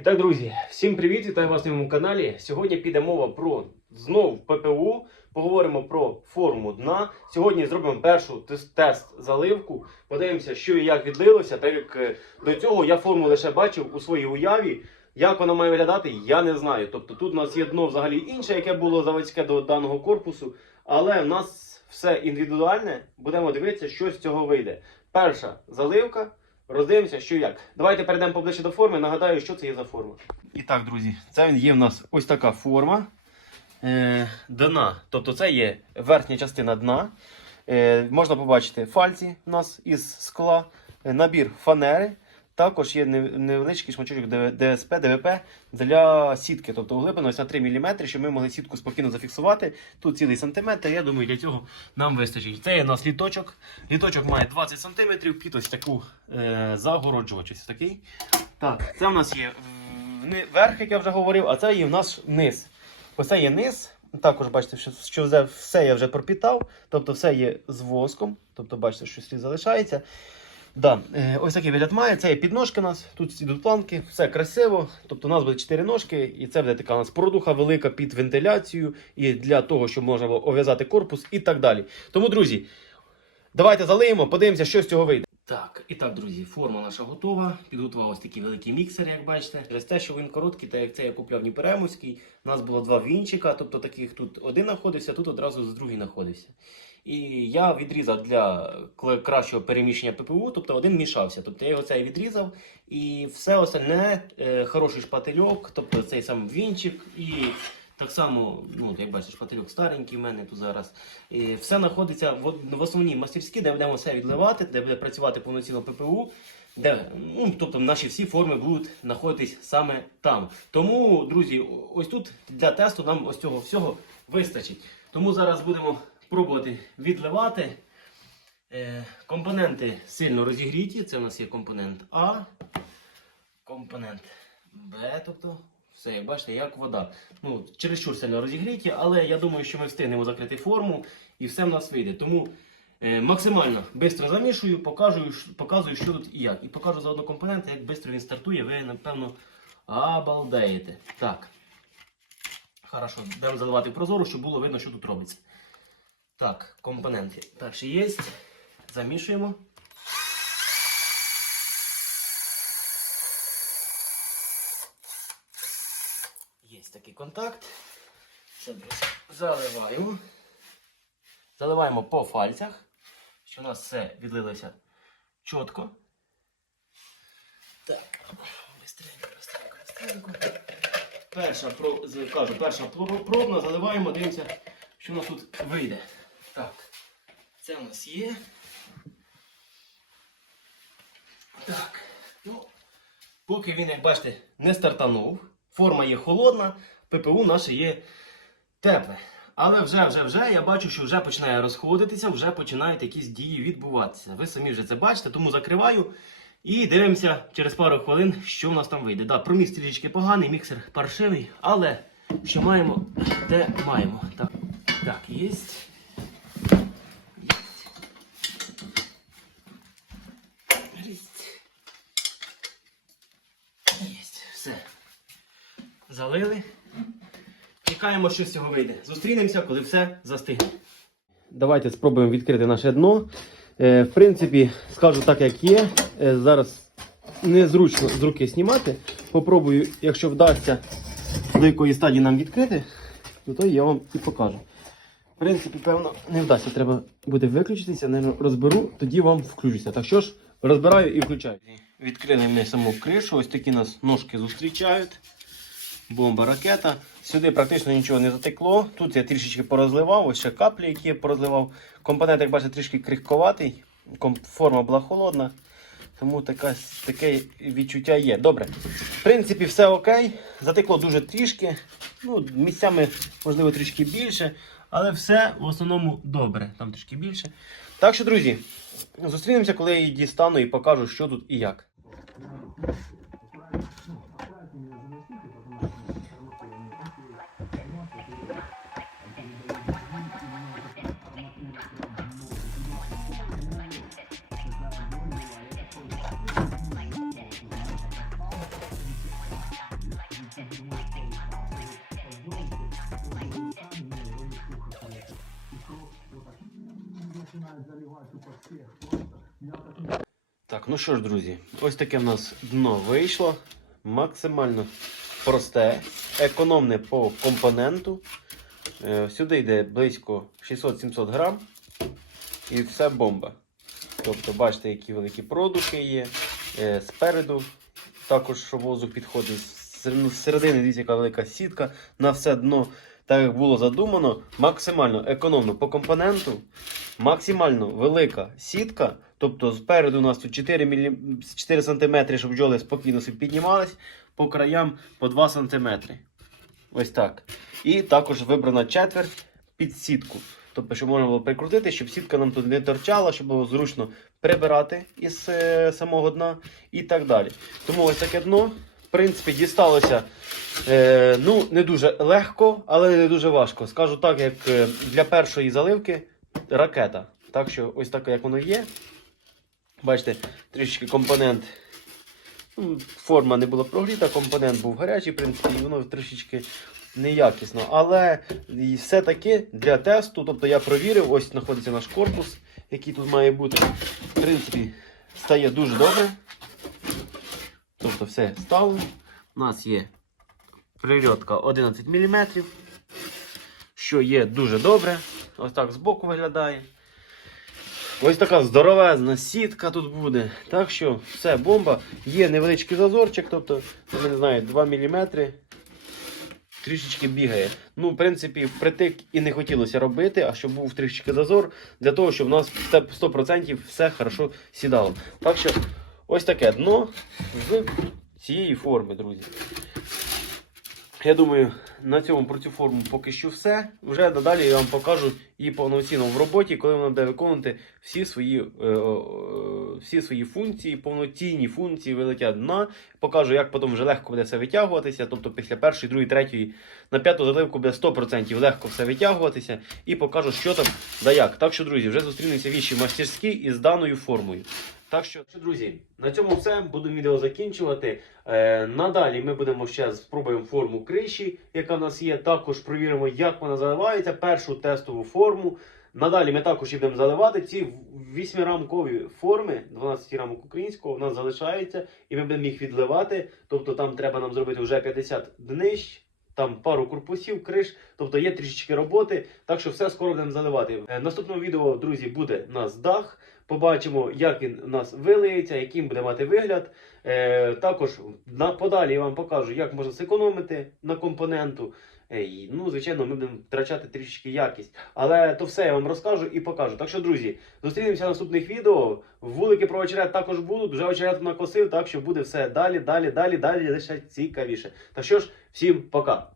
І так, друзі, всім привіт! Вітаю вас на моєму каналі. Сьогодні піде мова про знов ППУ. Поговоримо про форму дна. Сьогодні зробимо першу тест, тест заливку. Подивимося, що і як відлилося. Так як е, до цього я форму лише бачив у своїй уяві. Як вона має виглядати, я не знаю. Тобто тут у нас є дно взагалі інше, яке було заводське до даного корпусу. Але в нас все індивідуальне. Будемо дивитися, що з цього вийде. Перша заливка. Роздивимося, що як. Давайте перейдемо поближче до форми. Нагадаю, що це є за форма. І так, друзі, це є в нас ось така форма е, дна. Тобто це є верхня частина дна. Е, можна побачити фальці у нас із скла, е, набір фанери. Також є невеличкий шматочок ДСП, ДВП для сітки, тобто ось на 3 мм, щоб ми могли сітку спокійно зафіксувати. Тут цілий сантиметр, я думаю, для цього нам вистачить. Це є у нас літочок. Літочок має 20 см, під ось таку е, загороджувач. Такий. Так, це в нас є верх, як я вже говорив, а це є в нас низ. Ось це є низ. Також бачите, що, все я вже пропітав, тобто все є з воском, тобто бачите, що слід залишається. Да, е, ось такий вигляд має. Це є підножки у нас, тут ідуть планки, все красиво. Тобто у нас буде 4 ножки, і це буде така у нас продуха велика під вентиляцію і для того, щоб можна було ов'язати корпус і так далі. Тому, друзі, давайте залиємо, подивимося, що з цього вийде. Так, і так, друзі, форма наша готова. Підготував ось такий великий міксер, як бачите. Через те, що він короткий, так як це я купляв Ніперемовський, у нас було два вінчика, тобто таких тут один знаходився, тут одразу з другий знаходився. І я відрізав для кращого переміщення ППУ, тобто один мішався. Тобто я його цей відрізав, і все остальне е, хороший шпательок, тобто цей сам вінчик і. Так само, ну, як бачите, шпательок старенький в мене тут зараз. І все знаходиться в, в основній мастерській, де будемо все відливати, де буде працювати повноцінно ППУ, де ну, тобто наші всі форми будуть знаходитись саме там. Тому, друзі, ось тут для тесту нам ось цього всього вистачить. Тому зараз будемо пробувати відливати. Е, компоненти сильно розігріті. Це у нас є компонент А, компонент Б, тобто все, як бачите, як вода. Ну, чересчур сильно розігріті, але я думаю, що ми встигнемо закрити форму і все в нас вийде. Тому е, максимально швидко замішую, покажу, показую, що тут і як. І покажу заодно компоненти, як швидко він стартує, ви, напевно, обалдеєте. Так. Хорошо, будемо заливати прозору, щоб було видно, що тут робиться. Так, компоненти. Перший є. Замішуємо. Є такий контакт. Це друзі, заливаємо. Заливаємо по фальцях, що у нас все відлилося чітко. Так, быстренько, быстренько, быстренько. Перша, про- з- кажу, перша про- пробна, заливаємо, дивимося, що у нас тут вийде. Це у нас є. Так, ну, поки він, як бачите, не стартанув, форма є холодна, ППУ наше є тепле. Але вже, вже, вже я бачу, що вже починає розходитися, вже починають якісь дії відбуватися. Ви самі вже це бачите, тому закриваю і дивимося через пару хвилин, що в нас там вийде. Да, проміг трішки поганий, міксер паршивий, але що маємо, те маємо. Так, так. Єсть. Єсть. Все. Залили. Чекаємо, що з цього вийде. Зустрінемося, коли все застигне. Давайте спробуємо відкрити наше дно. Е, в принципі, скажу так, як є. Е, зараз незручно з руки знімати. Попробую, якщо вдасться до якої стадії нам відкрити, то, то я вам і покажу. В принципі, певно, не вдасться. Треба буде виключитися, не розберу, тоді вам включуся. Так що ж, розбираю і включаю. Відкрили ми саму кришу, ось такі нас ножки зустрічають. Бомба ракета. Сюди практично нічого не затекло. Тут я трішечки порозливав, ось ще каплі, які я порозливав. Компонент, як бачите, трішки крихковатий. Форма була холодна. Тому така, таке відчуття є. Добре. В принципі, все окей. Затекло дуже трішки. Ну, місцями, можливо, трішки більше. Але все в основному добре. Там трішки більше. Так що, друзі, зустрінемося, коли я її дістану і покажу, що тут і як. Так, ну що ж, друзі, ось таке в нас дно вийшло. Максимально просте, економне по компоненту. Е, Сюди йде близько 600-700 грам. І все бомба. Тобто, бачите, які великі продухи є. Е, Спереду також що воздух підходить. З середини дивіться, яка велика сітка на все дно. Так як було задумано, максимально економно по компоненту, максимально велика сітка. Тобто спереду у нас тут 4, мілі... 4 см, щоб бджоли спокійно піднімались, по краям по 2 см. Ось так. І також вибрана четверть під сітку. Тобто, щоб можна було прикрутити, щоб сітка нам тут не торчала, щоб було зручно прибирати із е, самого дна і так далі. Тому ось таке дно, принципі, дісталося е, ну, не дуже легко, але не дуже важко. Скажу так, як е, для першої заливки ракета. Так що ось так, як воно є. Бачите, трішечки компонент. ну, Форма не була прогріта, компонент був гарячий, в принципі, і воно трішечки неякісно. Але все-таки для тесту, тобто я провірив, ось знаходиться наш корпус, який тут має бути. В принципі, стає дуже добре. Тобто все стало. У нас є прильотка 11 мм, що є дуже добре. Ось так збоку виглядає. Ось така здоровезна сітка тут буде. Так що все, бомба. Є невеличкий зазорчик, тобто, я не знаю, 2 мм. Трішечки бігає. Ну, в принципі, притик і не хотілося робити, а щоб був трішечки зазор, для того, щоб у нас 100% все хорошо сідало. Так що, ось таке дно з цієї форми, друзі. Я думаю, на цьому про цю форму поки що все. Вже надалі я вам покажу її повноцінно в роботі, коли вона буде виконувати всі свої, е, е, всі свої функції, повноцінні функції вилиття дна. Покажу, як потім вже легко буде все витягуватися. Тобто після першої, другої, третьої, на п'яту заливку буде 100% легко все витягуватися. І покажу, що там да як. Так що, друзі, вже зустрінемося в іншій мастерській із даною формою. Так що, друзі, на цьому все. Буду відео закінчувати. Е, надалі ми будемо ще спробуємо форму криші, яка в нас є. Також провіримо, як вона заливається, першу тестову форму. Надалі ми також будемо заливати. Ці вісьмирамкові форми, 12 рамок українського, в нас залишаються, і ми будемо їх відливати. Тобто там треба нам зробити вже 50 днищ. Там пару корпусів, криш, тобто є трішечки роботи, так що все скоро будемо заливати. Е, Наступного відео, друзі, буде у нас дах. Побачимо, як він у нас вилиється, яким буде мати вигляд. Е, також на подалі я вам покажу, як можна зекономити на компоненту. Е, ну, звичайно, ми будемо втрачати трішечки якість. Але то все я вам розкажу і покажу. Так що, друзі, зустрінемося в наступних відео. Вулики про очерет також будуть. Вже очерет накосив, так що буде все далі, далі, далі, далі лише цікавіше. Так що ж, всім пока.